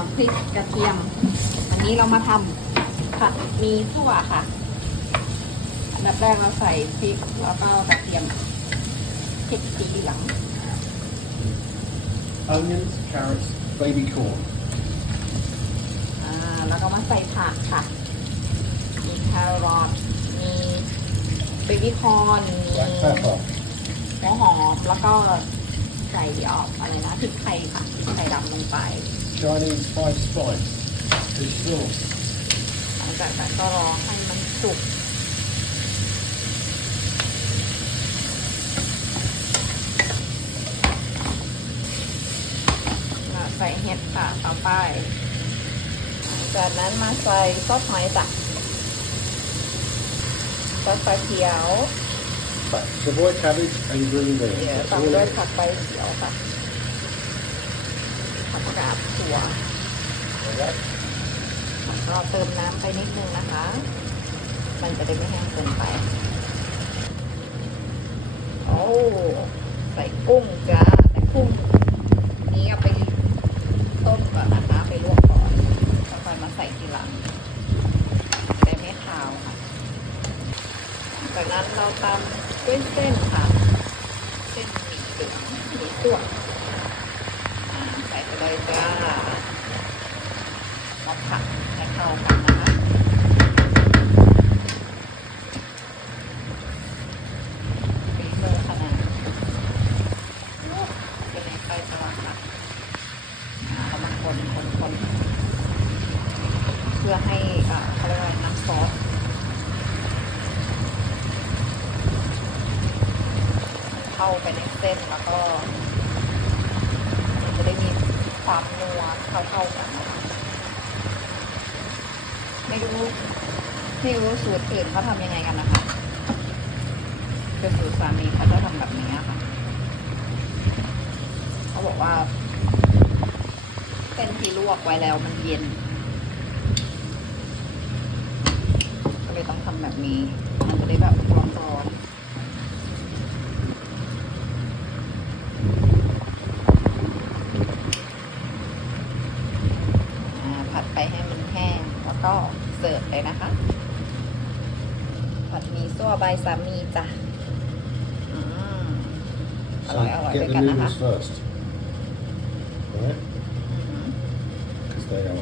าพริกกระเทียมวันนี้เรามาทำผัดหมีถั่วค่ะ อันดับแรกเราใส่พริกแล้วก็กระเทียมพริกสีเหลือง onions, carrots, baby corn. อ่าแล้วก็มาใส่ผักค่ะ มีแครอทมีเบบี้คอร์นมี Black pepper. หัวหอมแล้วก็ใส่ออกอะไรนะพริกไทยค่ะพริกไทยดำลงไป Chinese five spice. Fish sauce. หลังจากนั้นก็รอให้มันสุกแล้วใส่เห็ดค่ะต่อไปหลังจากนั้นมาใส่ซอสหอยจ้ะซอสปลาเขียว But Savoy cabbage and green เดี๋ยว beans. ตาม All ด้วย in. ผักใบเขียวค่ะ ผักกาดถั่วก็เติมน้ำไปนิดนึงนะคะ มันจะได้ไม่แห้งเกินไป โอ้ ใส่กุ้งจ้าแต่กุ้งนี้เอาไปต้มก่อนนะคะ ไปลวกก่อนแล้วค่อยมาใส่ทีหลังจะได้ไม่คาวค่ะ จากนั้นเราตำด้วยเส้นค่ะ เส้นหมี่เหลืองหมี่ส่วน เลยจ้ามาผัดให้เข้ากันนะคะฝีมือขนาดเป็นในไฟตลอดค่ะอ่าเอามาคนคนคนเพื่อให้อ่าเขาเรียกว่าน้ำซอสเข้าไปในเส้นแล้วก็ จะได้มี ความนัวเข้าๆกันไม่รู้ไม่รู้สูตรอื่นเขาทำยังไงกันนะคะคือสูตรสามีเขาจะทำแบบนี้ค่ะ เขาบอกว่าเส้นที่ลวกไว้แล้วมันเย็น ก็เลยต้องทำแบบนี้ มันจะได้แบบร้อนๆ อ่าผัดไป ให้มันแห้ง แล้วก็เสิร์ฟเลยนะคะผัดหมีซั่วใบสามีจ้ะอืมอ So ร่อยอร่อย get ด้วย the กันนะคะ noodles first. Alright? อืม Because they are